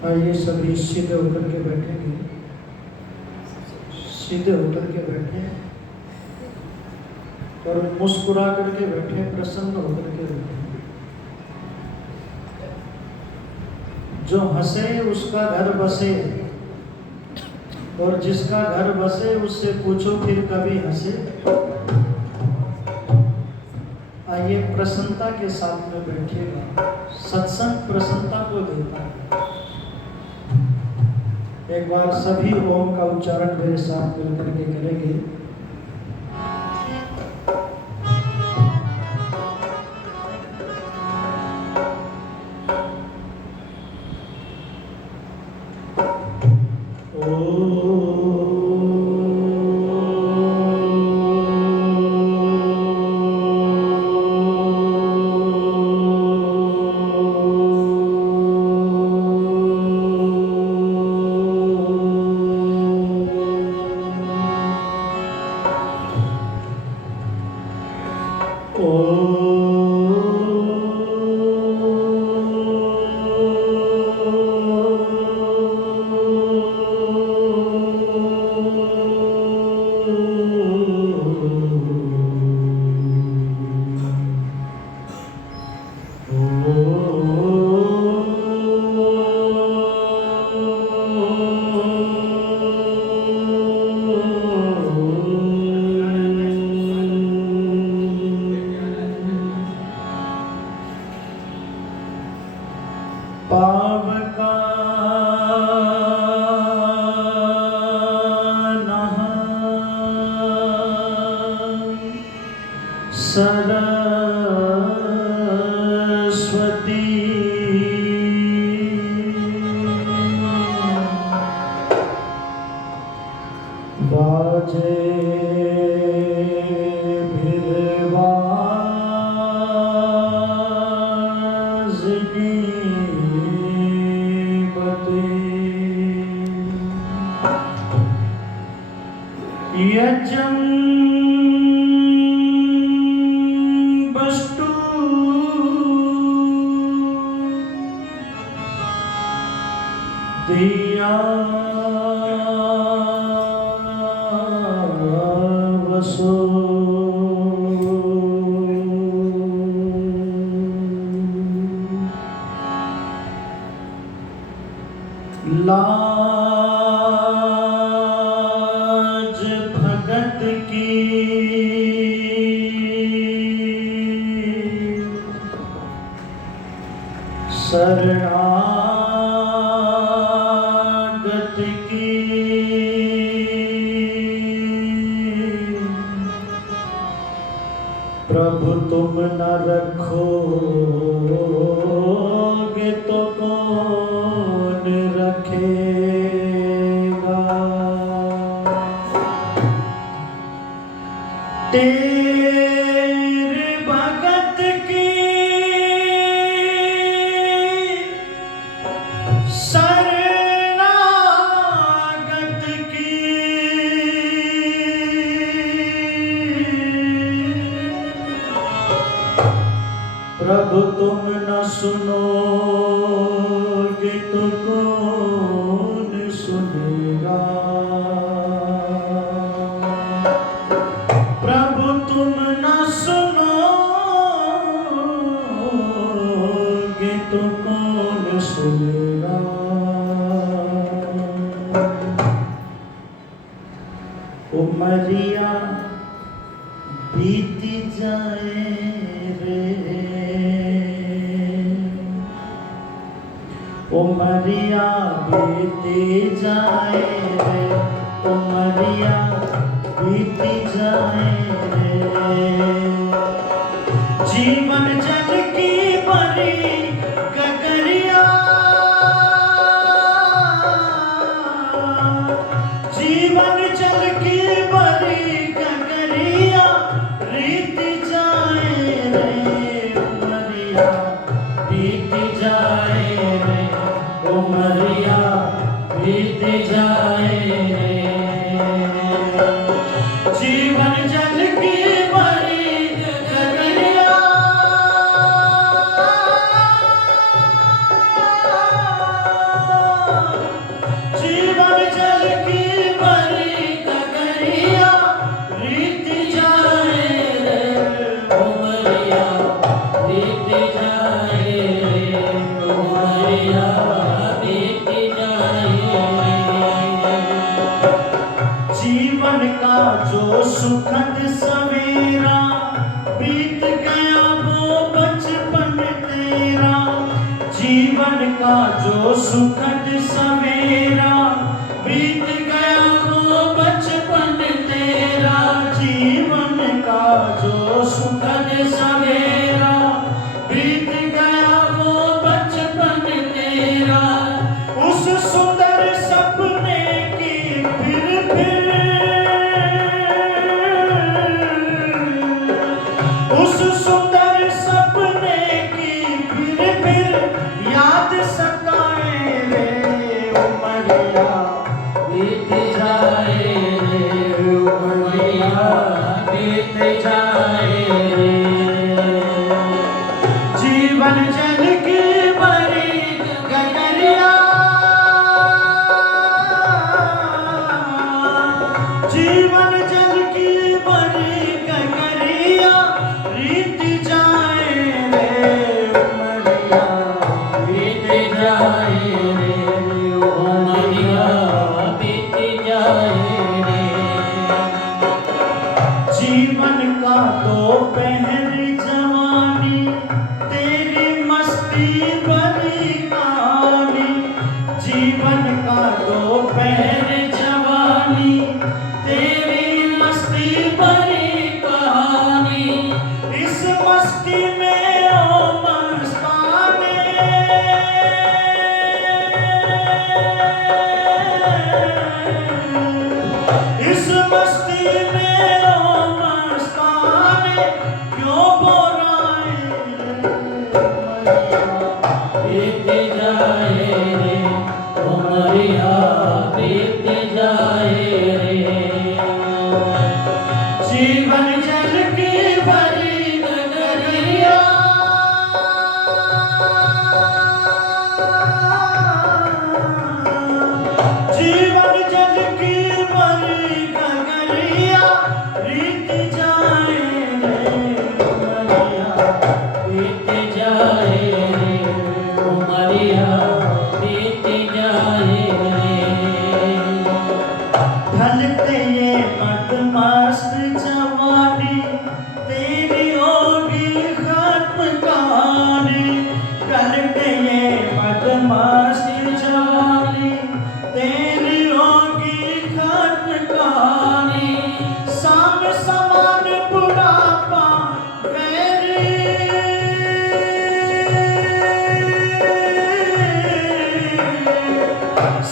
आइए सभी सीधे होकर के बैठेंगे, सीधे होकर के बैठे और मुस्कुरा करके बैठे, प्रसन्न होकर के बैठे। जो हंसे उसका घर बसे, और जिसका घर बसे उससे पूछो फिर कभी हंसे। आइए प्रसन्नता के साथ में बैठिएगा, सत्संग प्रसन्नता को देता है। एक बार सभी ओम का उच्चारण मेरे साथ मिलकर के करेंगे। प्रभु तुम न रखोगे तो कौन रखेगा। तेरे भगत की शरणागत की प्रभु तुम न सुनोगे तो कौन सुनेगा। प्रभु तुम न सुनोगे तो कौन सुनेगा। उमरिया बीती जाए रे, उमरिया बीती जाए रे, उमरिया बीती जाए रे। जीवन जल की बड़ी गगरिया, जीवन जल की बड़ी गगरिया रीत जाए रे। उमरिया बीत जाए रे, उमरिया बीत जाए रे। जीवन जल की बड़ी गगरिया, जीवन का जो सुखद सवेरा बीत गया वो बचपन तेरा। जीवन का जो सुखद सवेरा बीत गया वो बचपन तेरा। जीवन का जो सुखद सवेरा बीत गया वो बचपन तेरा। उस सुंदर सपने की फिर उस सुंदर सपने की फिर याद सताए रे उमरिया बीत जाए रे उमरिया बीत जाए रे। जीवन जल की भरी गगरिया जीवन जल की भरी गगरिया रीत जाए रे उमरिया बीत जाए रे उमरिया बीत जाए रे। जीवन का तो पहर जवानी तेरी मस्ती भरी कहानी। जीवन का तो पहर जवानी तेरी मस्ती भरी कहानी। इस मस्ती में ओ मस्ताने इस मस्ती में ओ मस्ताने क्यों बोराए बीत जाए रे उमरिया बीत जाए रे। जीवन जल की भरी गगरिया जीवन जल की भरी गगरिया रीत जाए रे उमरिया बीत जाए रे उमरिया बीत जाए रे। ढलते ये मदमस्त जवानी तेरी होगी खत्म कहानी। ढलते ये मदमस्त जवानी तेरी होगी खत्म कहानी। साम समान बुढ़ापा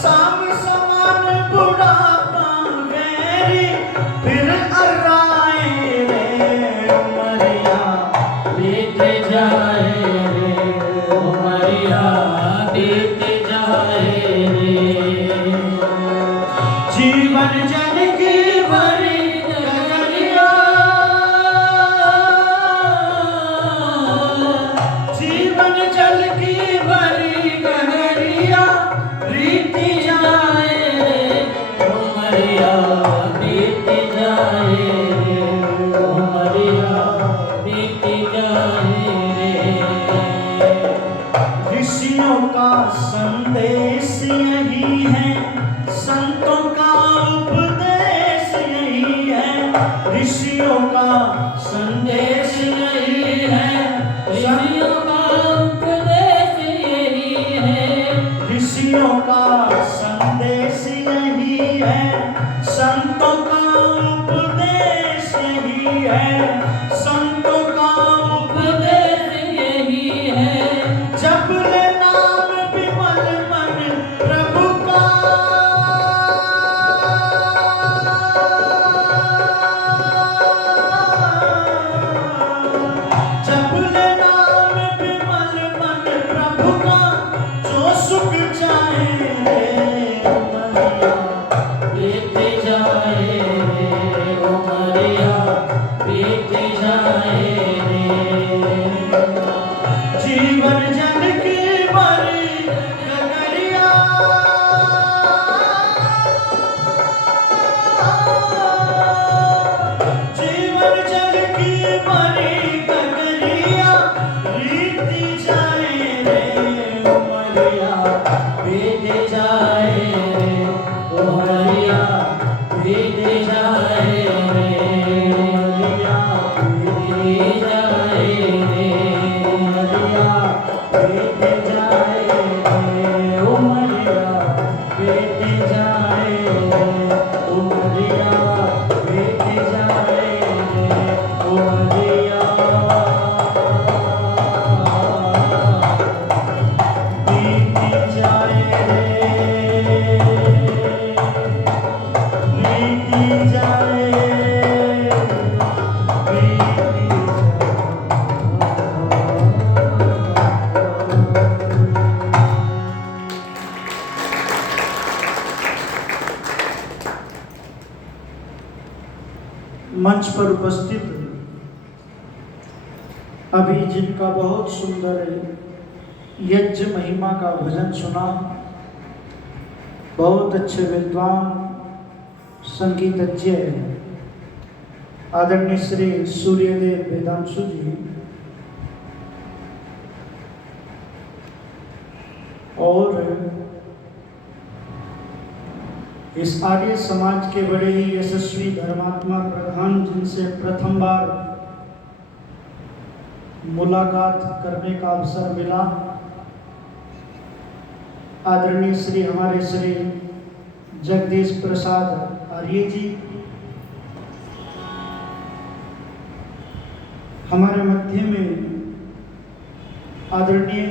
साम समान बुढ़ापा मेरी फिर अर्राए रे उमरिया बीत जाए रे उमरिया बीत जाए रे। जीवन जल की भरी गगरिया जीवन जल की भरी गगरिया रीत जाए रे उमरिया बीत जाए रे उमरिया बीत जाए रे। ऋषियों का संदेश यही है संतों का उपदेश यही है। ऋषियों का संदेश यही है ऋषियों का उपदेश यही है। ऋषियों का संदेश यही है संतों का उपदेश यही है। संतों का उपदेश यही है। जप ले नाम विमल मन प्रभु का जप ले नाम विमल मन प्रभु का जो सुख चाहे रे उमरिया बीत जाए मंच पर उपस्थित अभी जिनका बहुत सुंदर यज्ञ महिमा का भजन सुना, बहुत अच्छे विद्वान संगीतज्ञ आदरणीय श्री सूर्यदेव वेदांशु जी और इस आर्य समाज के बड़े ही यशस्वी धर्मात्मा प्रधान जिनसे प्रथम बार मुलाकात करने का अवसर मिला, आदरणीय श्री हमारे श्री जगदीश प्रसाद आर्य जी हमारे मध्य में, आदरणीय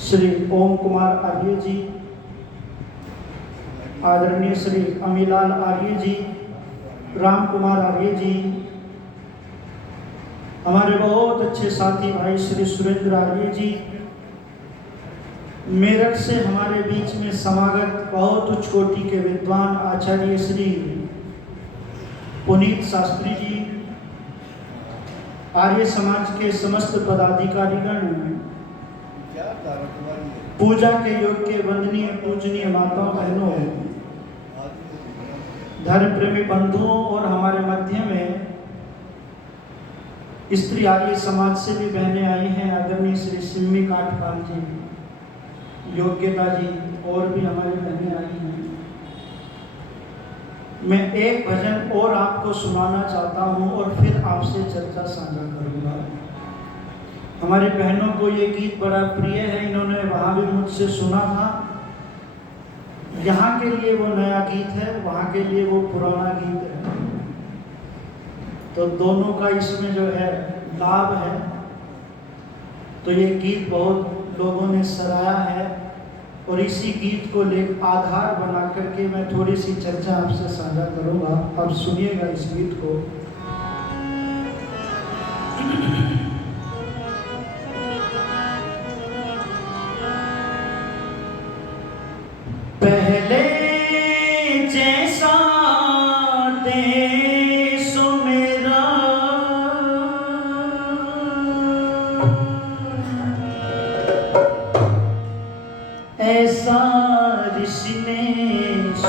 श्री ओम कुमार आर्य जी, आदरणीय श्री अमीलाल आर्य जी, राम कुमार आर्य जी, हमारे बहुत अच्छे साथी भाई श्री सुरेंद्र आर्य जी, मेरठ से हमारे बीच में समागत बहुत उच्च कोटि के विद्वान आचार्य श्री पुनीत शास्त्री जी, आर्य समाज के समस्त पदाधिकारीगण, पूजा के योग्य वंदनीय पूजनीय माताओं बहनों, धर्म प्रेमी बंधुओं और हमारे मध्य में स्त्री आर्य समाज से भी बहनें आई हैं, आदरणीय श्री सिम्मी काठपाल जी, योग्यता जी और भी हमारी बहनें आई हैं। मैं एक भजन और आपको सुनाना चाहता हूं और फिर आपसे चर्चा साझा करूंगा। हमारी बहनों को ये गीत बड़ा प्रिय है, इन्होंने वहां भी मुझसे सुना था। यहाँ के लिए वो नया गीत है, वहां के लिए वो पुराना गीत है, तो दोनों का इसमें जो है लाभ है। तो ये गीत बहुत लोगों ने सराहा है और इसी गीत को ले आधार बना करके मैं थोड़ी सी चर्चा आपसे साझा करूंगा। आप सुनिएगा इस गीत को। पहले जैसा देश मेरा ऐसा ऋषि ने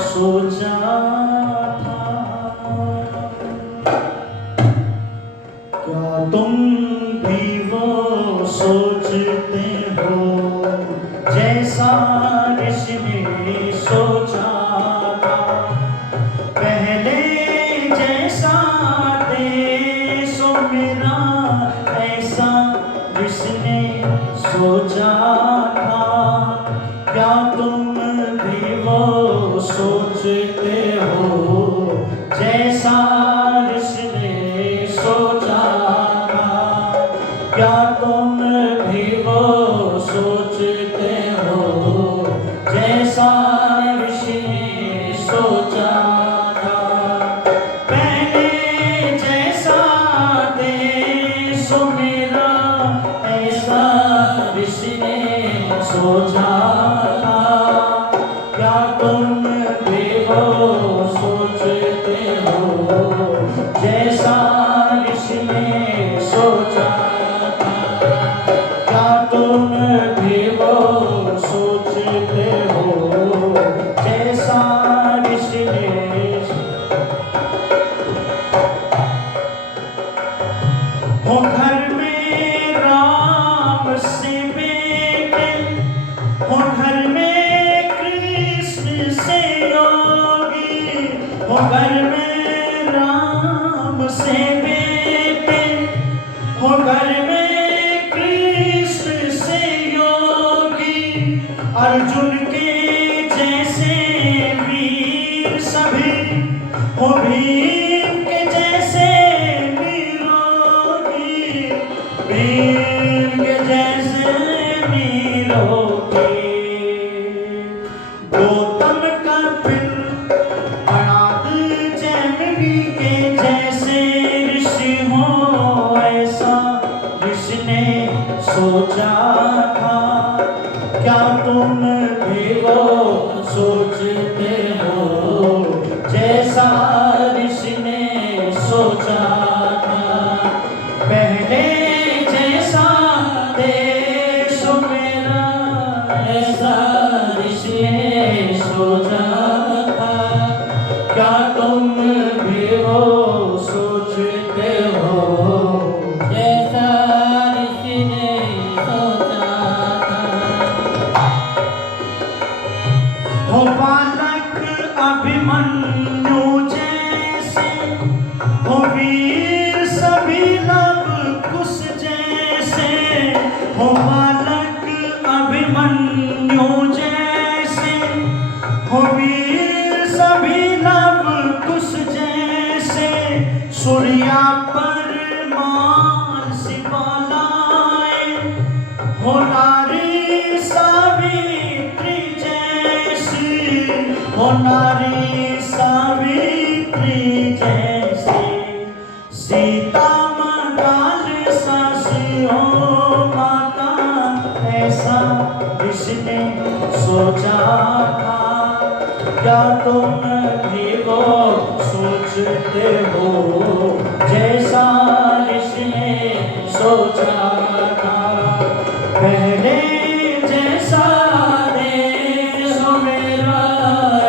सोचा था, क्या तुम भी वो सोचते हो जैसा ऋषि ने सोचा था। पहले जैसा देश मेरा ऐसा ऋषि ने सोचा था, क्या तुम भी वो सोचते हो जैसा ऋषि ने सोचा था। क्या तुम भी वो सोचते हो जैसा ऋषि ने सोचा था। पहले जैसा देश मेरा ऐसा ऋषि ने सोचा था, क्या तुम भी वो सोचते हो जैसा ऋषि ने सोचा था। क्या तुम भी वो सोचते हो जैसा ऋषि ने। हो घर में राम से बेटे, हो घर में कृष्ण से योगी, हो घर में राम से बेटे, हो घर में कृष्ण से योगी, अर्जुन के जैसे वीर सभी, हो भीम के जैसे निरोगी, भीम के जैसे निरोगी। गौतम कपिल अनाद जैमिनी के जैसे ऋषि हो ऐसा ऋषि ने सोचा था। क्या तुम भी वो सोचते हो जैसा हो बालक अभिमन्यु जैसे, हो वीर सभी लव कुश जैसे, हो बालक अभिमन्यु जैसे, हो वीर सभी लव कुश जैसे, सूर्या पर माल सिपालाए, हो नारी सावित्री जैसी, हो नारी सावित्री जैसे, सीता मदाल सासी हो माता, ऐसा किसने सोचा था, क्या तुम भी वो सोचते हो, जैसा किसने सोचा था, पहले जैसा देश मेरा,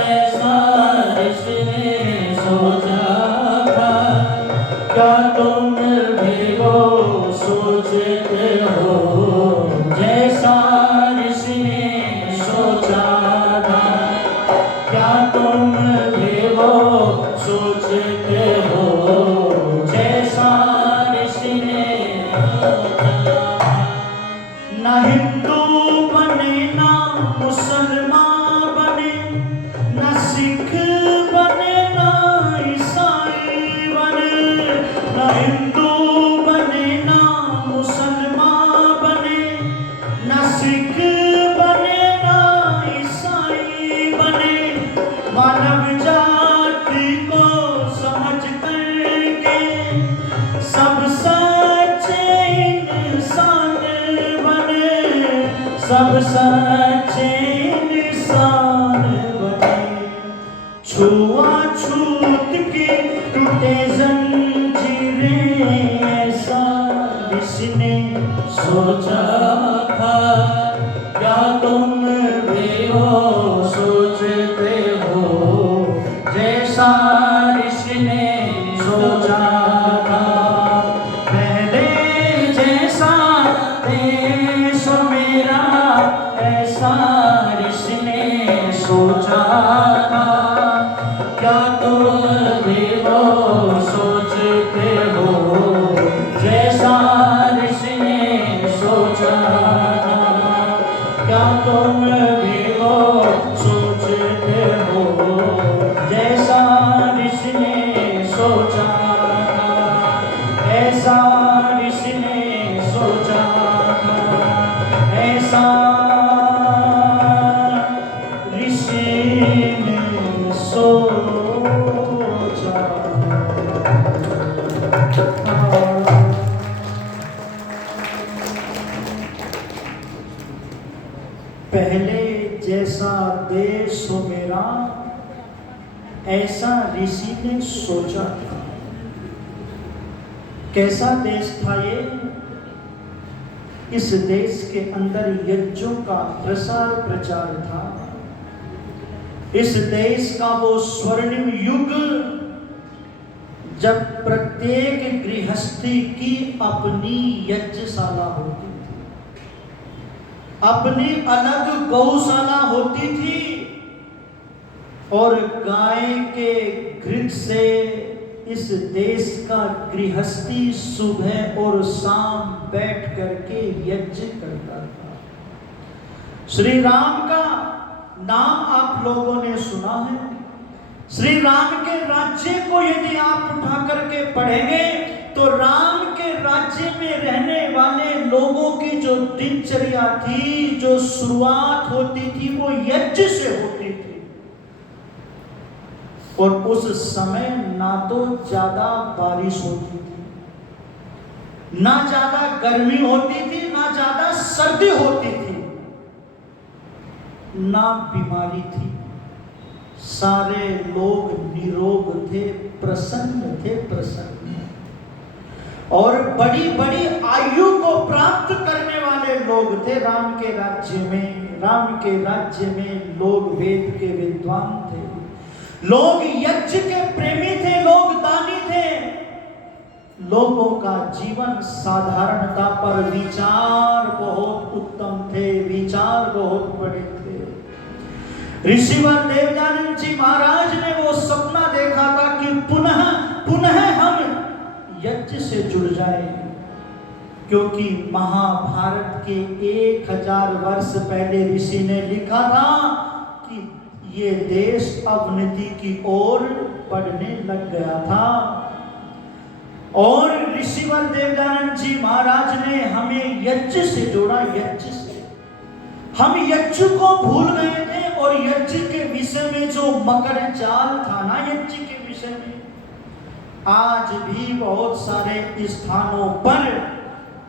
ऐसा किसने सोचा था, क्या तुम भी वो सोचते हो, जैसा किसने सोचा था, क्या तुम भी वो सोचते हो, जैसा किसने सोचा था। ना हिंदू बने ना मुसलमान बने, ना सिख बने ना ईसाई बने, ना हिंदू बने ना मुसलमान बने, ना सिख बने ना ईसाई बने, मानव जाति को समझ करके सब सच्चे इंसान बने, सब सच्चे इंसान बने, छुआछूत की टूटे जंजीरें, ऐसा किसने सोचा था, क्या तुम भी हो सोचते हो, जैसा किसने सोचा था, पहले जैसा देश मेरा, ऐसा किसने सोचा था, क्या तुम भी वो सोचते हो, जैसा किसने सोचा था, क्या तुम भी वो सोचते हो, जैसा किसने सोचा था, ऐसा किसने सोचा था, ऐसा ऋषि ने सोचा था। पहले जैसा देश हो मेरा, ऐसा ऋषि ने सोचा था। कैसा देश था ये? इस देश के अंदर यज्ञों का प्रसार प्रचार था। इस देश का वो स्वर्णिम युग जब प्रत्येक गृहस्थी की अपनी यज्ञशाला होती थी, अपनी अलग गौशाला होती थी, और गाय के घृत से इस देश का गृहस्थी सुबह और शाम बैठ करके यज्ञ करता था। श्री राम का नाम आप लोगों ने सुना है। श्री राम के राज्य को यदि आप उठा करके पढ़ेंगे तो राम के राज्य में रहने वाले लोगों की जो दिनचर्या थी, जो शुरुआत होती थी, वो यज्ञ से होती थी। और उस समय ना तो ज्यादा बारिश होती थी, ना ज्यादा गर्मी होती थी, ना ज्यादा सर्दी होती थी, ना बीमारी थी। सारे लोग निरोग थे, प्रसन्न थे, प्रसन्न। और बड़ी बड़ी आयु को प्राप्त करने वाले लोग थे राम के राज्य में। राम के राज्य में लोग वेद के विद्वान थे, लोग यज्ञ के प्रेमी थे, लोग दानी थे। लोगों का जीवन साधारणता पर विचार बहुत उत्तम थे, विचार बहुत बड़े थे। ऋषिवर देवदानंद जी महाराज ने वो सपना देखा था कि पुनः पुनः हम यज्ञ से जुड़ जाए, क्योंकि महाभारत के 1000 वर्ष पहले ऋषि ने लिखा था कि ये देश अवनति की ओर बढ़ने लग गया था। और ऋषिवर देवदानंद जी महाराज ने हमें यज्ञ से जोड़ा, यज्ञ से। हम यज्ञ को भूल गए थे और यज्ञ के विषय में जो मकर जाल था ना, यज्ञ के विषय में, आज भी बहुत सारे स्थानों पर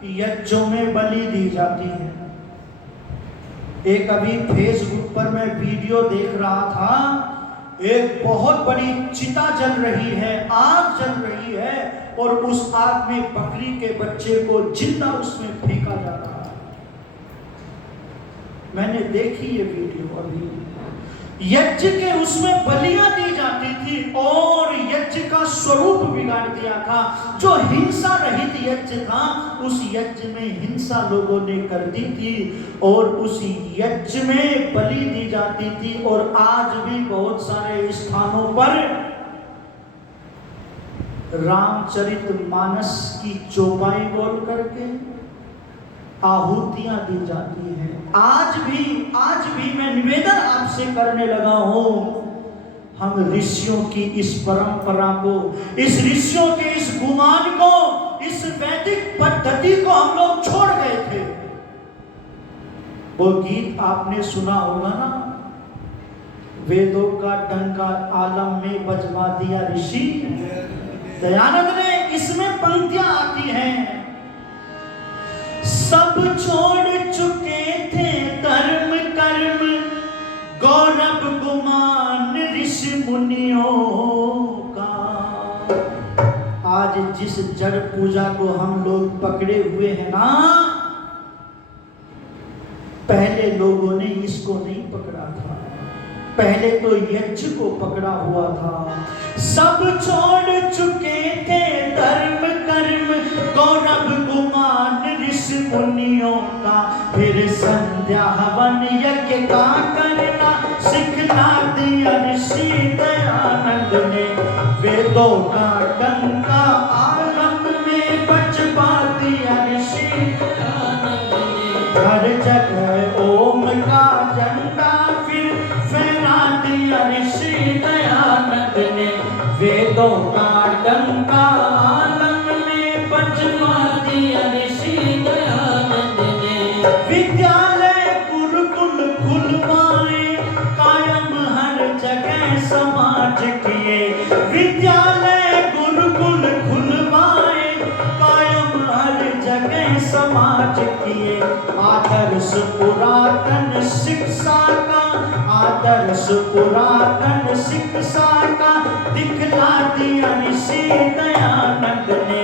यज्ञों में बलि दी जाती है। एक अभी फेसबुक पर मैं वीडियो देख रहा था, एक बहुत बड़ी चिता जल रही है, आग जल रही है, और उस आग में बकरी के बच्चे को जिंदा उसमें फेंका जा रहा है। मैंने देखी ये वीडियो अभी। यज्ञ के उसमें बलियां दी जाती थी और यज्ञ का स्वरूप बिगाड़ दिया था। जो हिंसा रहित यज्ञ था, उस यज्ञ में हिंसा लोगों ने कर दी थी और उस यज्ञ में बलि दी जाती थी। और आज भी बहुत सारे स्थानों पर रामचरितमानस की चौपाई बोल करके आहुतियां दी जाती हैं। आज भी मैं निवेदन आपसे करने लगा हूं, हम ऋषियों की इस परंपरा को, इस ऋषियों के इस गुमान को, इस वैदिक पद्धति को हम लोग छोड़ गए थे। वो गीत आपने सुना होगा ना, वेदों का डंका आलम में बजवा दिया ऋषि। दयानंद ने इसमें पंक्तियां आती हैं, सब छोड़ चुके थे धर्म कर्म गौरव गुमान ऋषि मुनियों का। आज जिस जड़ पूजा को हम लोग पकड़े हुए हैं ना, पहले लोगों ने इसको नहीं पकड़ा था, पहले तो यज्ञ को पकड़ा हुआ था। सब छोड़ चुके थे धर्म कर्म गौरव गुमान ऋषि मुनियों का, फिर संध्या हवन यज्ञ का करना सिखला दिया ऋषि दयानंद ने। वेदों का डंका आलम में बजवा दिया ऋषि दयानंद ने। हर जगह ओम का झंडा फिर फहरा दिया ऋषि दयानंद ने। वेदों का डंका आलम में बजवा दिया ऋषि दयानंद ने। विद्यालय गुरुकुल खुलवाए कायम हर जगह समाज किए। विद्यालय गुरुकुल खुलवाए कायम हर जगह समाज किए। आदर्श पुरातन शिक्षा का, आदर्श पुरातन शिक्षा का दिखला दिया ऋषि दयानंद ने।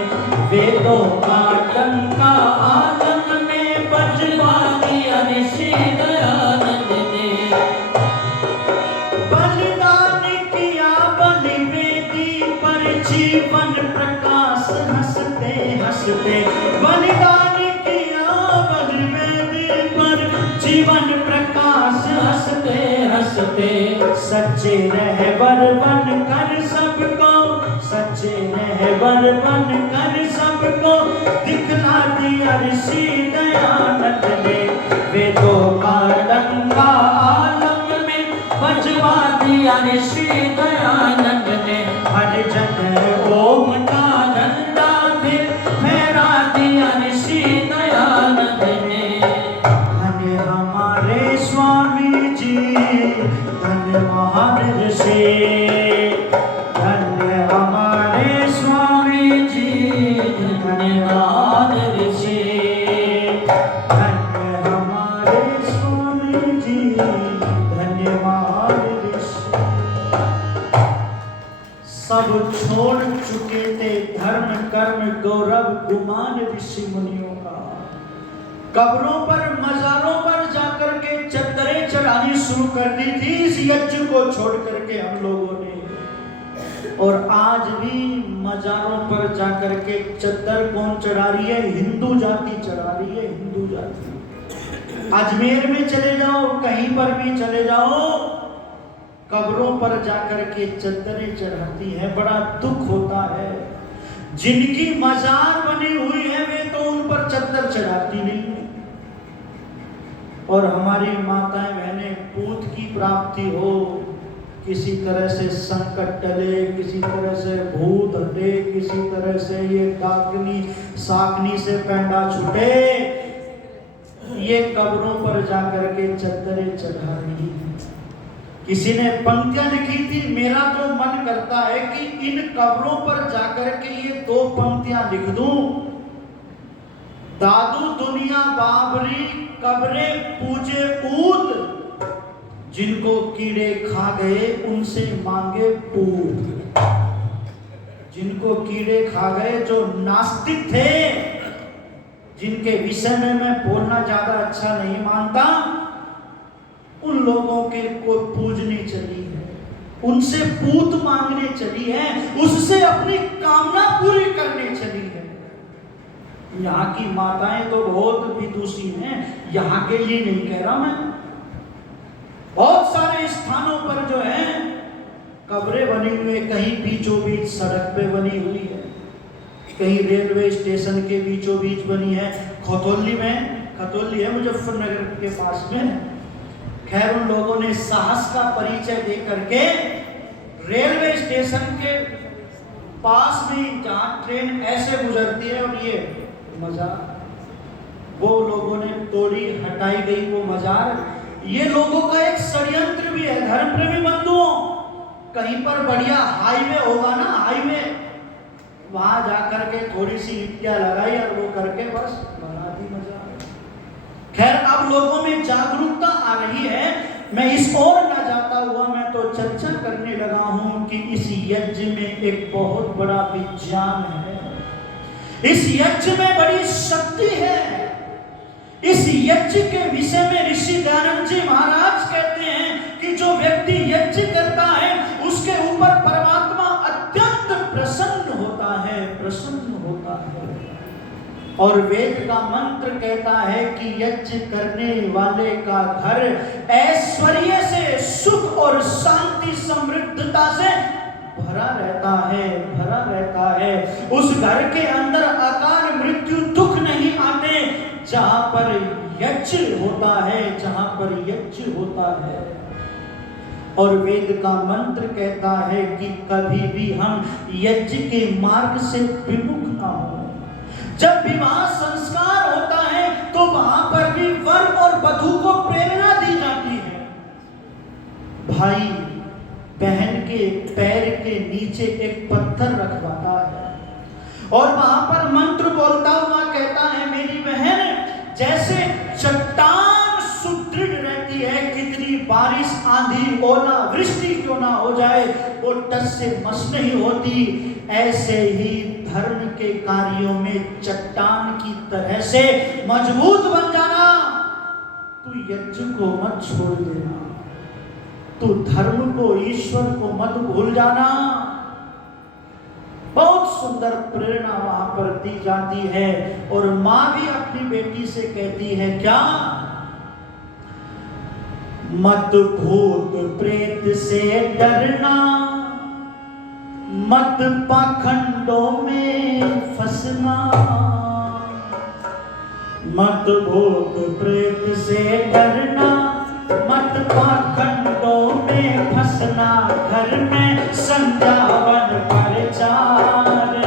वेदों का डंका आलम में बजवा दिया ऋषि दयानंद ने। बलिदान किया बलिवेदी पर जीवन प्रकाश हंसते हंसते। बलिदान किया बलिवेदी पर जीवन प्रकाश हंसते हंसते। सच्चे रहबर बन कर सबको, सच्चे रहबर बन कर सबको दिखला दिया ऋषि दयानंद ने। वेदों का डंका आलम में बजवा दिया ऋषि दयानंद ने। हर जगह ओम का झंडा फिर फहरा दिया ऋषि दयानंद ने। धन्य हमारे स्वामी जी, धन्य महान ऋषि, धन्य हमारे स्वामी जी, धन्य महान ऋषि, धन्य हमारे स्वामी जी, धन्य महान ऋषि। सब छोड़ चुके थे धर्म कर्म गौरव गुमान ऋषि मुनियों का। कब्रों पर मजारों पर जाकर के चद्दरें चढ़ानी शुरू कर दी थी इस यज्ञ को छोड़ करके हम लोगों ने। और आज भी मजारों पर जाकर के चद्दर कौन चढ़ा रही है? हिंदू जाति चढ़ा रही है, हिंदू जाति। अजमेर में चले जाओ, कहीं पर भी चले जाओ, कब्रों पर जाकर के चद्दरें चढ़ाती है। बड़ा दुख होता है, जिनकी मजार बनी हुई है वे तो उन पर चद्दर चढ़ाती नहीं है। और हमारी माताएं बहनें पूत की प्राप्ति हो, किसी तरह से संकट टले, किसी तरह से भूत हटे, किसी तरह से ये डाकनी साकनी से पैंडा छूटे, ये कब्रों पर जाकर के चद्दरें चढ़ा रही है। किसी ने पंक्तियां लिखी थी, मेरा तो मन करता है कि इन कब्रों पर जाकर के ये 2 पंक्तियां लिख दूं। दादू दुनिया बाबरी कब्रे पूजे पूत, जिनको कीड़े खा गए उनसे मांगे पूत। जिनको कीड़े खा गए, जो नास्तिक थे, जिनके विषय में मैं बोलना ज्यादा अच्छा नहीं मानता, उन लोगों के को पूजने चली है, उनसे पूत मांगने चली है, उससे अपनी कामना पूरी करने चली है। यहाँ की माताएं तो बहुत विदुषी हैं, यहाँ के लिए नहीं कह रहा मैं। बहुत सारे स्थानों पर जो है कब्रें बनी हुई है, कहीं बीचों बीच सड़क पे बनी हुई है, कहीं रेलवे स्टेशन के बीचों बीच बनी है। खतौली है मुजफ्फरनगर के पास में। खैर उन लोगों ने साहस का परिचय दे करके रेलवे स्टेशन के पास में जहाँ ट्रेन ऐसे गुजरती है और ये मजार, वो लोगों ने तोड़ी, हटाई गई वो मजार। ये लोगों का एक षड्यंत्र भी है। धर्म प्रेमी बंधुओं, कहीं पर बढ़िया हाईवे होगा ना, हाईवे, वहां जाकर के थोड़ी सी ईंटियां लगाई और वो करके बस बना दी मजार। खैर अब लोगों में जागरूकता आ रही है। मैं इस ओर न जाता हुआ मैं तो चर्चा करने लगा हूं कि इस यज्ञ में एक बहुत बड़ा विज्ञान है, इस यज्ञ में बड़ी शक्ति है। इस यज्ञ के विषय में ऋषि दयानंद जी महाराज कहते हैं कि जो व्यक्ति यज्ञ करता है उसके ऊपर परमात्मा अत्यंत प्रसन्न होता है। और वेद का मंत्र कहता है कि यज्ञ करने वाले का घर ऐश्वर्य से, सुख और शांति समृद्धता से भरा रहता है। उस घर के अंदर अकाल मृत्यु दुख नहीं आते, जहां पर यज्ञ होता है। और वेद का मंत्र कहता है कि कभी भी हम यज्ञ के मार्ग से विमुख ना हो। जब विवाह संस्कार होता है तो वहां पर भी वर और वधू को प्रेरणा दी जाती है। भाई बहन के पैर के नीचे एक पत्थर रखवाता है और वहां पर मंत्र बोलता हुआ कहता है, मेरी बहन जैसे चट्टान सुदृढ़ रहती है, कितनी बारिश आंधी ओला वृष्टि क्यों ना हो जाए वो टस से मस नहीं होती, ऐसे ही धर्म के कार्यों में चट्टान की तरह से मजबूत बन जाना। तू यज्ञ को मत छोड़ देना, तू धर्म को, ईश्वर को मत भूल जाना। बहुत सुंदर प्रेरणा वहां पर दी जाती है। और मां भी अपनी बेटी से कहती है क्या, मत भूत प्रेत से डरना, मत पाखंडों में फंसना। मत भूत प्रेत से डरना, मत पाखंडों में फंसना। घर में संध्यावन प्रचार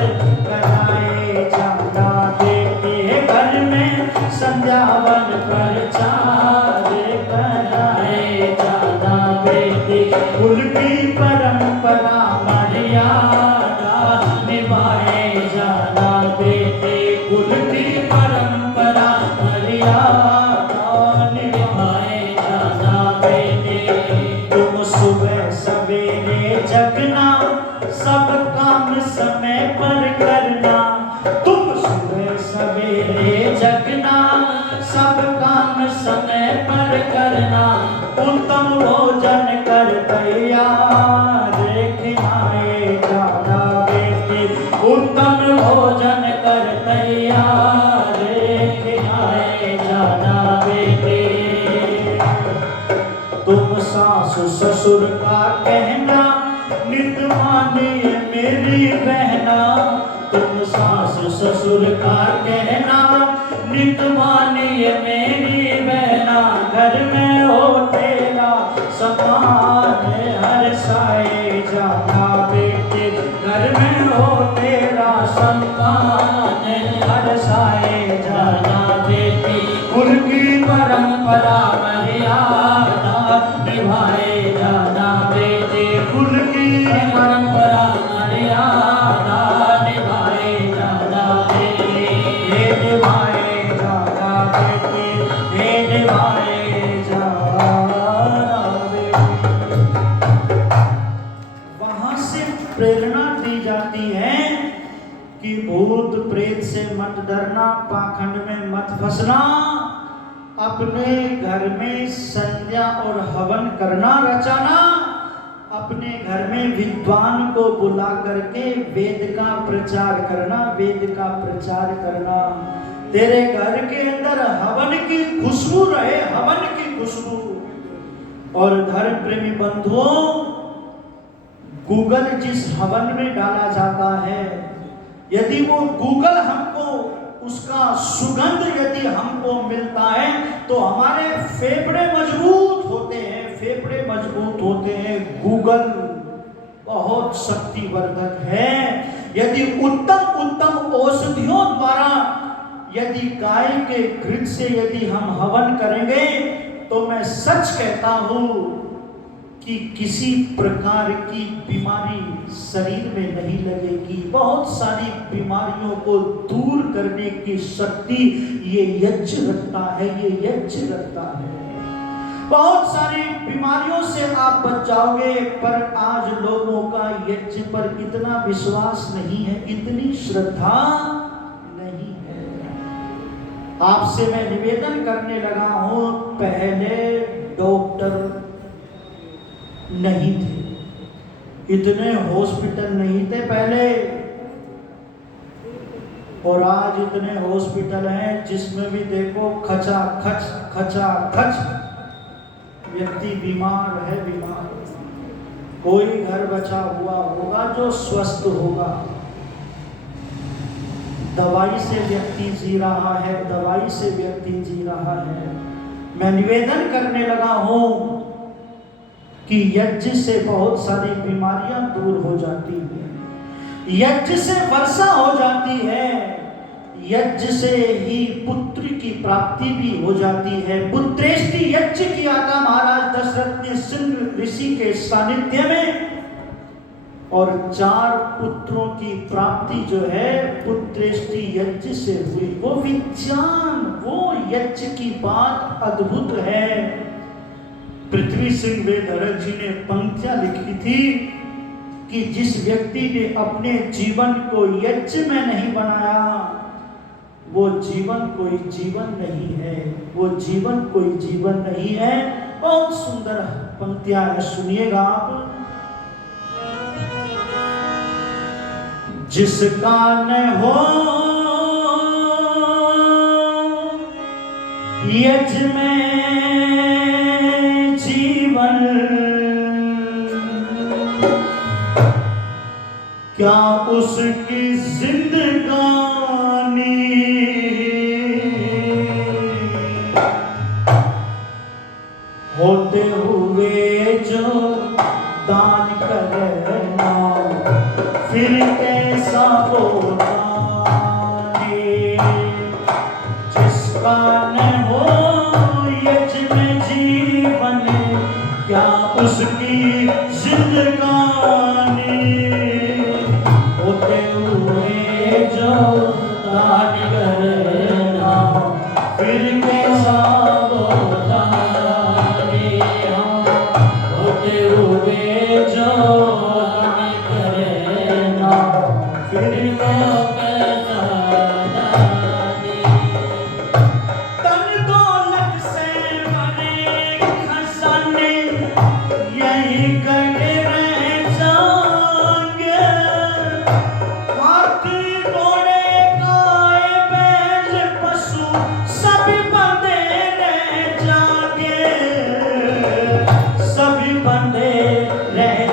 कराए जाना बेटे, घर में संध्यावन प्रचार कराए जाना बेटे। कुल की परंपरा मर्यादा निभाए जाना बेटे, कुल की परंपरा मर्यादा निभाए जाना बेटे। तुम सुबह सवेरे जगना, सब काम समय पर करना। तुम सुबह सवेरे जगना, सब काम समय पर करना। उत्तम भोजन कर तैयार खिलाए जाना बेटे, उत्तम भोजन कर तैयार खिलाए जाना बेटे। तुम सासु ससुर का कहना नित मानिए मेरी बहना, तुम सास ससुर का कहना नित मानिए मेरी बहना, घर में हो तेरा समान हर साए जाना बेटे, घर में हो तेरा सम्मान हर साए जाना बेटी, कुल की परंपरा मर्यादा निभाए जाना बेटे, कुल की परंपरा मर्यादा निभाए जाना बेटे, हे निभाए जाना बेटे, हे निभाए जाना बेटे। वहां से प्रेरणा दी जाती है कि भूत प्रेत से मत डरना, पाखंड में मत फंसना, अपने घर में संध्या और हवन करना रचाना, अपने घर में विद्वान को बुला करके वेद का प्रचार करना, वेद का प्रचार करना, तेरे घर के अंदर हवन की खुशबू रहे, हवन की खुशबू। और धर्म प्रेमी बंधुओं, गूगल जिस हवन में डाला जाता है, यदि वो गूगल हमको उसका सुगंध यदि हमको मिलता है तो हमारे फेफड़े मजबूत होते हैं, फेफड़े मजबूत होते हैं। गूगल बहुत शक्तिवर्धक है। यदि उत्तम उत्तम औषधियों द्वारा यदि गाय के घृत से यदि हम हवन करेंगे तो मैं सच कहता हूं कि किसी प्रकार की बीमारी शरीर में नहीं लगेगी। बहुत सारी बीमारियों को दूर करने की शक्ति ये यज्ञ रखता है, ये यज्ञ रखता है। बहुत सारी बीमारियों से आप बच जाओगे, पर आज लोगों का यज्ञ पर इतना विश्वास नहीं है, इतनी श्रद्धा नहीं है। आपसे मैं निवेदन करने लगा हूं, पहले डॉक्टर नहीं थे, इतने हॉस्पिटल नहीं थे पहले, और आज इतने हॉस्पिटल हैं जिसमें भी देखो खचा खच व्यक्ति बीमार है, बीमार। कोई घर बचा हुआ होगा जो स्वस्थ होगा। दवाई से व्यक्ति जी रहा है, दवाई से व्यक्ति जी रहा है। मैं निवेदन करने लगा हूं कि यज्ञ से बहुत सारी बीमारियां दूर हो जाती है, यज्ञ से वर्षा हो जाती है, यज्ञ से ही पुत्र की प्राप्ति भी हो जाती है। पुत्रेष्टि यज्ञ किया था महाराज दशरथ ने सिंह ऋषि के सानिध्य में, और 4 पुत्रों की प्राप्ति जो है पुत्रेष्टि यज्ञ से हुई। वो विज्ञान, वो यज्ञ की बात अद्भुत है। पृथ्वी सिंह वेदहर जी ने पंक्तियां लिखी थी कि जिस व्यक्ति ने अपने जीवन को यज्ञ में नहीं बनाया, वो जीवन कोई जीवन नहीं है, वो जीवन कोई जीवन नहीं है। बहुत सुंदर पंक्तियां है, सुनिएगा आप। जिसका न हो यज्ञ में जीवन, क्या उसकी जिंदगानी होते हुए जो दान करना, फिर कैसा वो दाने। जिसका न हो यज्ञ में जीवन, क्या उसकी जिंदगानी होते हुए जो दान करना, फिर कैसा वो दाने। होते हुए जो दान करना, फिर कैसा दाने। तन दौलत से बने खजाने यही गए रह जाएंगे, हाथी घोड़े गाय बैल पशु सभी बंधे रह जाएंगे, सभी बंधे रह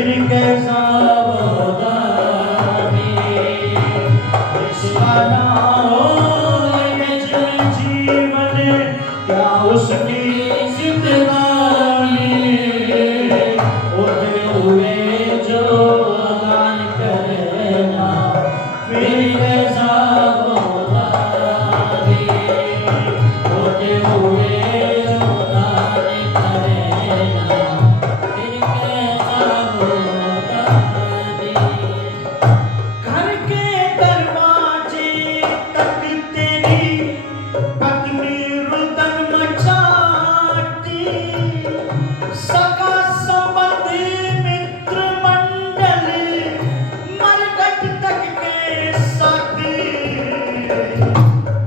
फिर कैसा वदानी इसका ना हो जीवन क्या उसकी जिंदगानी होते हुए जो दान करना फिर कैसा वदानी होते हुए जो दान करना फिर कैसा वदानी घर के दरवाजे तक तेरी पत्नी रुदन मचाती सगा संबंधी मित्र मंडल मरघट तक के साथी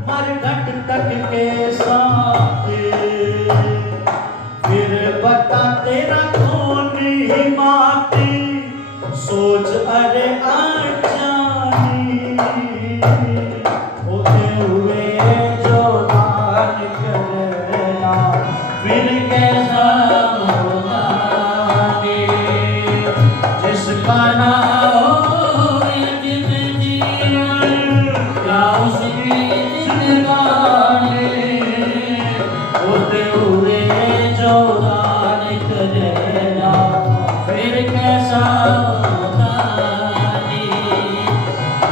मरघट तक के साथी फिर बता तेरा कौन हिमाती सोच अरे आजानी होते हुए जो दान करना फिर कैसा वदानी जिसका ना हो यज्ञ जीवन क्या उसकी जिंदगानी होते हुए जो दान करना फिर कैसा वदानी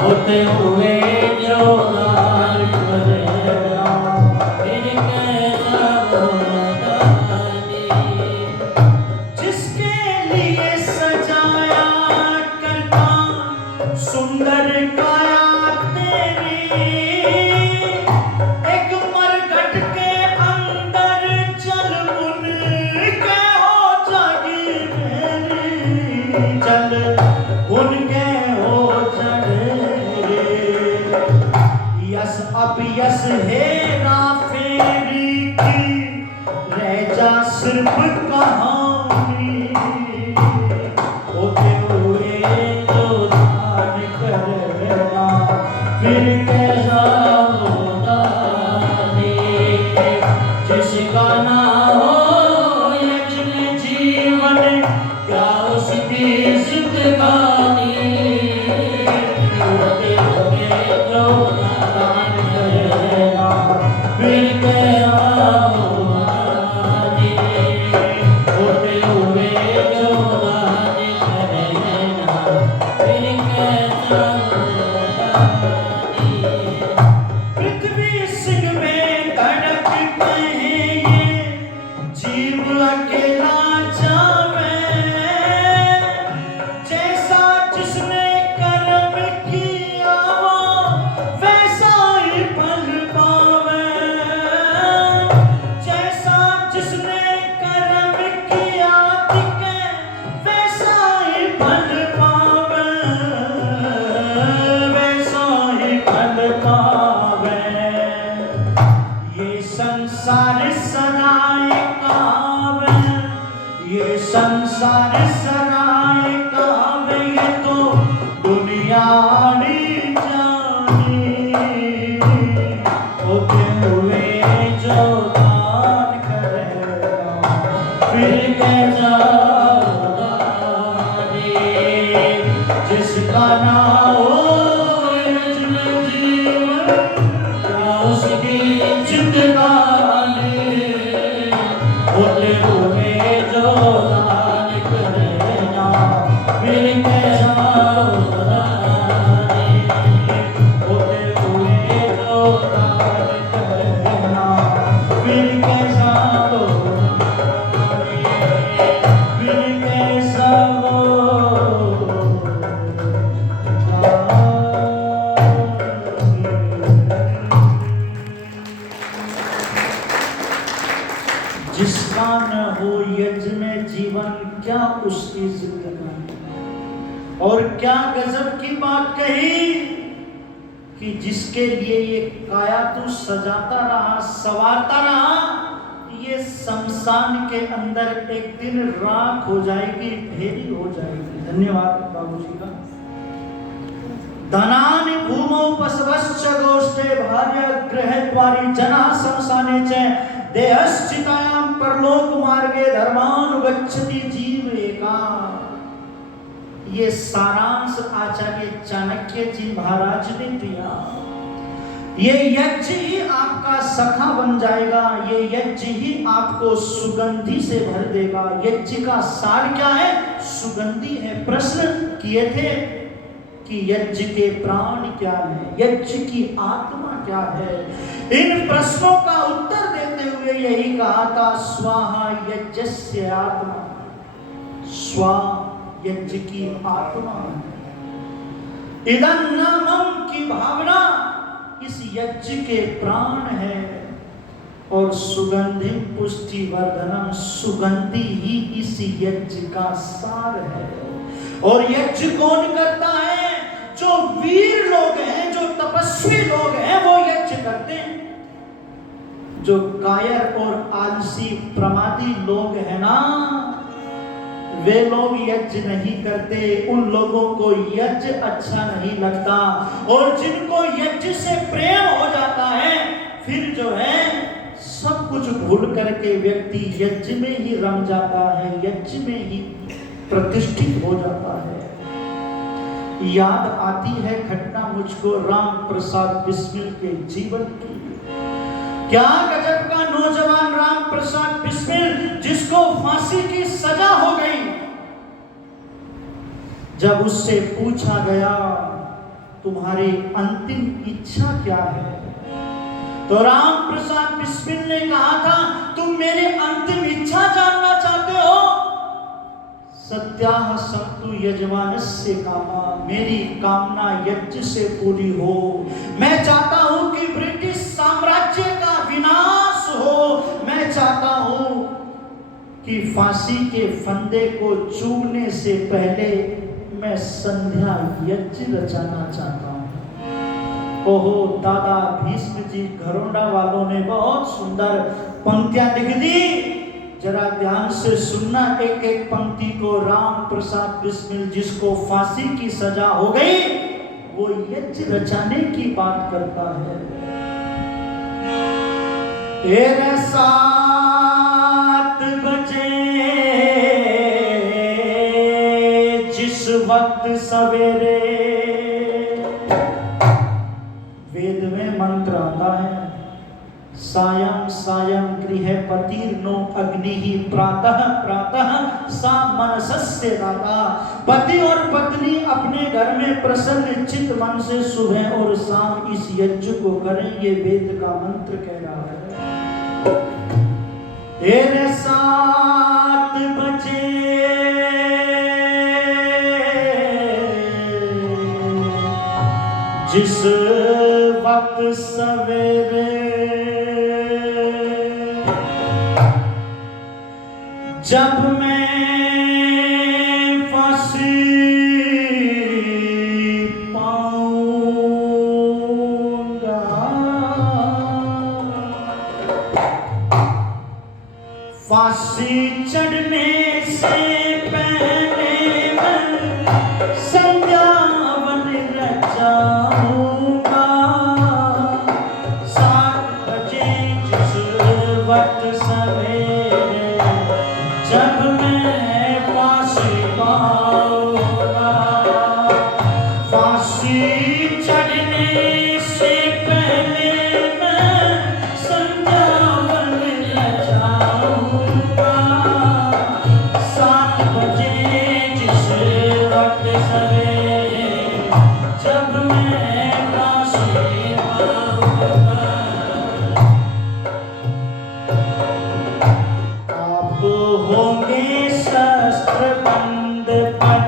होते हुए जो दान करना फिर कैसा वदानी जिसके लिए सजाया करता सुंदर काया तेरी एक मरघट के अंदर चल उनके हो जागी मेरी चल उनके हो जड़ेरे यस अब यस हेरा फेरी की रह जा सिर्फ कहानी होते हुए जो दान करना फिर कैसा वदानी जिसका ना हो यज्ञ जीवन क्या उसकी जिंदगानी होते हुए जो दान करना फिर कैसा वदानी होते हुए जो दान करना फिर कैसा वदानी पृथ्वी सिंह में धड़कते हैं ये जीव अकेला जावे जैसा जिसने कर्म किया वो वैसा ही फल पावे जैसा जिसने कर्म किया दिखे वैसा ही फल पावे वैसा ही फल पावे ये संसार सराय कावे ये संसार सराय कावे ये तो दुनियाड़ी जानी होते हुए जो दान करेगा फिर कैसा वदानी जिसका ना हो यज्ञ जीवन क्या उसकी जिंदगानी होते हुए जो दान करना फिर कैसा वदानी होते हुए जो दान करना फिर कैसा वदानी फिर कैसा जिसका न हो यज्ञ में जीवन क्या उसकी जिंदगानी और क्या गजब की बात कही कि जिसके लिए ये काया तू सजाता रहा संवारता रहा ये शमशान के अंदर एक दिन राख हो जाएगी ढेरी हो जाएगी। धन्यवाद बाबूजी का। धनानि भूमौ पशवश्च गोष्ठे भार्य गृहद्वारी जना शमशाने च देहश्चितायां परलोक मार्गे धर्मानुगच्छति जीव एका। ये सारांश आचार्य चाणक्य जी महाराज ने दिया। ये यज्ञ ही आपका सखा बन जाएगा, ये यज्ञ ही आपको सुगंधि से भर देगा। यज्ञ का सार क्या है? सुगंधि है। प्रश्न किए थे कि यज्ञ के प्राण क्या है, यज्ञ की आत्मा क्या है। इन प्रश्नों का उत्तर देते हुए यही कहा था, स्वाहा यज्ञस्य आत्मा। स्वा यज्ञ की आत्मा है। इदन्नमम की भावना इस यज्ञ के प्राण है। और सुगंधि पुष्टि वर्धनम, सुगंधि ही इस यज्ञ का सार है। और यज्ञ कौन करता है? जो वीर लोग हैं, जो तपस्वी लोग हैं, वो यज्ञ करते हैं। जो कायर और आलसी प्रमादी लोग हैं ना, वे लोग यज्ञ नहीं करते। उन लोगों को यज्ञ अच्छा नहीं लगता। और जिनको यज्ञ से प्रेम हो जाता है, फिर जो है सब कुछ भूल करके व्यक्ति यज्ञ में ही रम जाता है, यज्ञ में ही प्रतिष्ठित हो जाता है। याद आती है घटना मुझको राम प्रसाद बिस्मिल के जीवन की। क्या गजब का नौजवान राम प्रसाद बिस्मिल, जिसको फांसी की सजा हो गई। जब उससे पूछा गया तुम्हारी अंतिम इच्छा क्या है, तो राम प्रसाद बिस्मिल ने कहा था, तुम मेरी अंतिम इच्छा जानना चाहते हो? सत्याह संतु यजमानस्य कामा, मेरी कामना यज्ञ से पूरी हो। मैं चाहता हूं कि ब्रिटिश साम्राज्य का विनाश हो। मैं चाहता हूं कि फांसी के फंदे को चूमने से पहले मैं संध्या यज्ञ रचाना चाहता हूं। ओहो दादा भीष्म जी घरोंडा वालों ने बहुत सुंदर पंक्तियां लिख दी। जरा ध्यान से सुनना एक एक पंक्ति को। राम प्रसाद बिस्मिल, जिसको फांसी की सजा हो गई, वो यज्ञ रचाने की बात करता है। तेरे 7 बजे जिस वक्त सवेरे, वेद में मंत्र आता है, सायं सायं गृहपतिर्नो अग्निः प्रातः प्रातः सा मनसस्य दाता। पति और पत्नी अपने घर में प्रसन्न चित्त मन से सुबह और शाम इस यज्ञ को करें, ये वेद का मंत्र कह रहा है। तेरे 7 बजे जिस वक्त सवेरे, जब मैं फांसी पाऊंगा, फांसी चढ़ने से पहले मैं संध्यावन रचाऊंगा। 7 बजे जिस वक्त सवेरे, जब मैं फांसी पाऊंगा, फांसी चढ़ने से पहले मैं संध्यावन रचाऊंगा। 7 बजे जिस वक्त सवेरे, जब मैं फांसी पाऊंगा। होंगे शस्त्र बंद पर,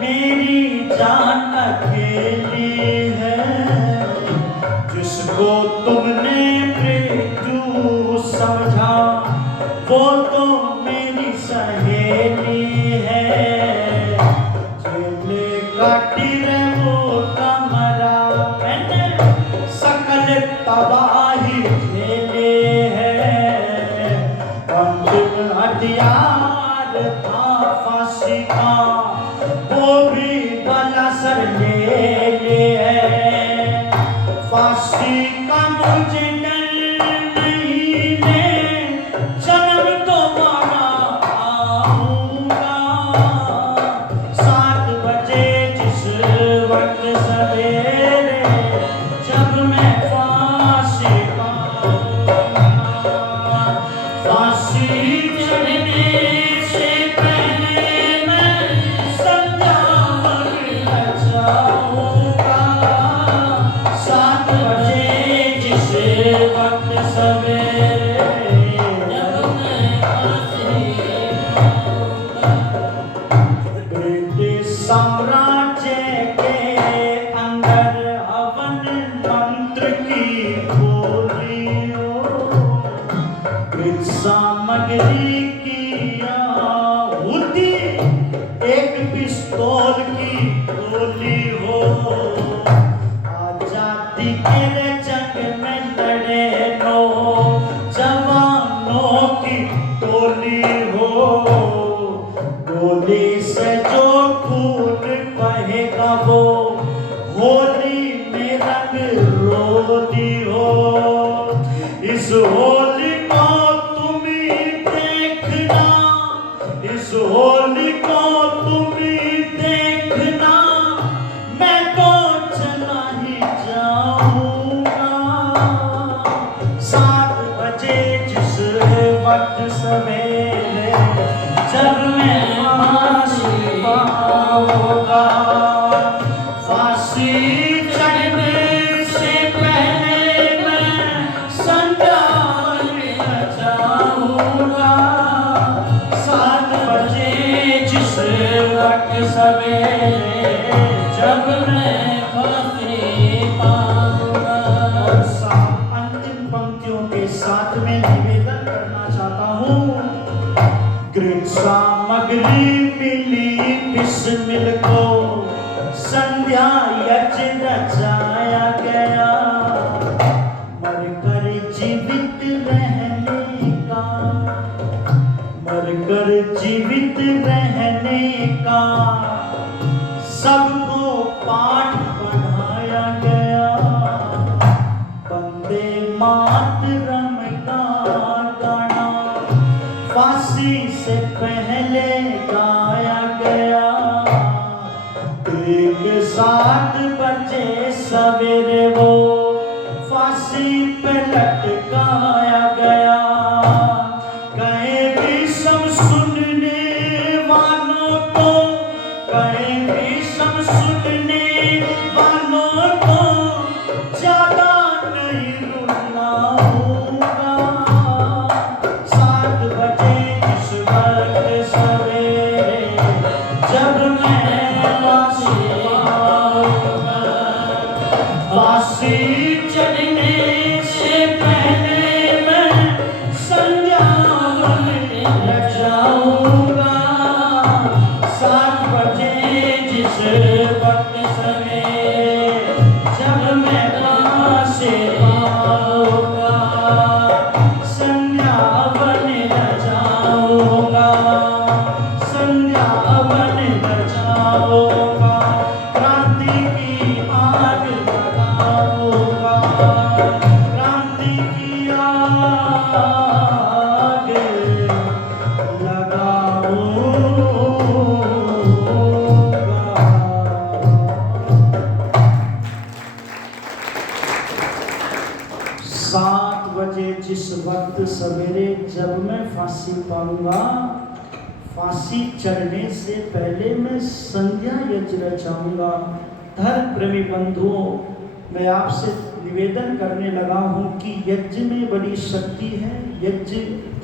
मेरी जान अकेली है। जिसको तुमने मृत्यु समझा, वो तो मेरी सहेली है। जेले काटी रे वो कमरा, मैंने सकल तबाही झेले है। हथियार था फांसी का, वो भी गला सर ले है। फांसी का मुझे डर नहीं है, जन्म दोबारा आऊंगा। 7 गोली से जो खून बहेगा वो होली में रंग रोली हो। इस होली को तुम ही देखना, इस होली को तुम ही देखना, मैं तो चला ही जाऊंगा। 7 बजे जिस वक्त सवेरे जब मैं फांसी पाऊंगा, फांसी चढ़ने से पहले मैं संध्या जाऊंगा। 7 बजे जिस वक्त सवेरे जब मैं फांसी पाऊंगा। अंतिम पंक्तियों के साथ में निवेदन करना चाहता हूँ। कृत सामग्री मिली बिस्मिल को, संध्या यज्ञ रचाया गया। मरकर जीवित रहने का, मरकर जीवित रहने का सबको पाठ पढ़ाया गया। वंदे मातरम का गाना फांसी से पहले गाया गया। ठीक 7 बजे सवेरे वो फांसी पे लटकाया गया। कहीं भी सब सुनने वालों को, कहीं भी सब सुनने वालों को ज्यादा नहीं रुकना होगा। 7 बजे जिस वक्त सवेरे जब मैं फांसी पाऊंगा, फांसी चढ़ने से पहले मैं संध्या लग जाऊंगा। 7 बजे जिस वक्त सवेरे जब मैं फांसी पाऊंगा, संध्या लग जाऊंगा, संध्या लग जाऊंगा। क्रांति की आग लगाऊंगा, क्रांति की आग लगाऊंगा। 7 बजे जिस वक्त सवेरे जब मैं फांसी पाऊंगा, फांसी चढ़ने से पहले मैं संध्या यज्ञ रचाऊंगा। धर्म प्रेमी बंधुओं, मैं आपसे निवेदन करने लगा हूं कि यज्ञ में बड़ी शक्ति है। यज्ञ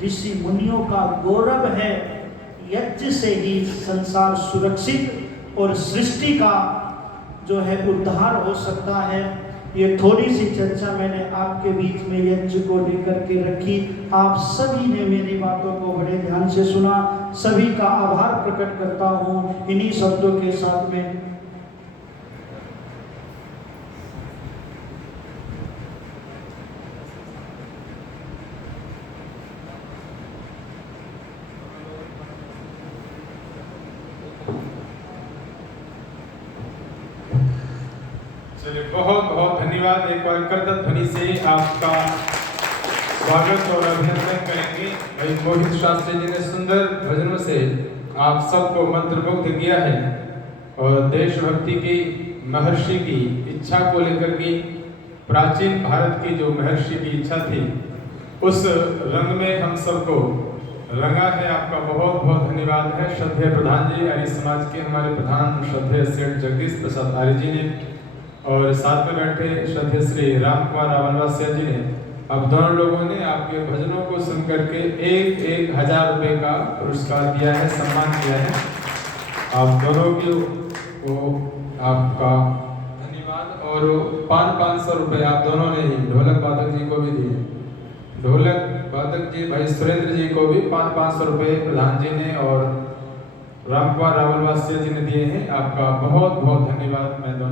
ऋषि मुनियों का गौरव है। यज्ञ से ही संसार सुरक्षित और सृष्टि का जो है उद्धार हो सकता है। ये थोड़ी सी चर्चा मैंने आपके बीच में यज्ञ को लेकर के रखी। आप सभी ने मेरी बातों को बड़े ध्यान से सुना। सभी का आभार प्रकट करता हूँ इन्हीं शब्दों के साथ में। चलिए, बहुत बहुत धन्यवाद। एक बार करतल ध्वनि से आपका स्वागत और अभिनंदन करेंगे। भाई मोहित शास्त्री जी ने सुंदर भजनों से आप सबको मंत्रमुग्ध किया है और देशभक्ति की महर्षि की इच्छा को लेकर के, प्राचीन भारत की जो महर्षि की इच्छा थी, उस रंग में हम सबको रंगा है। आपका बहुत बहुत धन्यवाद है। श्रद्धेय प्रधान जी, आर्य समाज के हमारे प्रधान श्रद्धेय सेठ जगदीश प्रसाद आर्य जी ने और साथ में बैठे श्रद्धेय श्री राम कुमार रावलवासिया जी ने, अब दोनों लोगों ने आपके भजनों को सुन करके 1,000 रुपए का पुरस्कार दिया है, सम्मान किया है। आप दोनों को आपका धन्यवाद। और 500 रुपए आप दोनों ने ही ढोलक वादक जी को भी दिए। ढोलक वादक जी भाई सुरेंद्र जी को भी 500 रुपए प्रधान जी ने और राम कुमार रावलवासिया जी ने दिए हैं। आपका बहुत बहुत धन्यवाद। मैं दोनों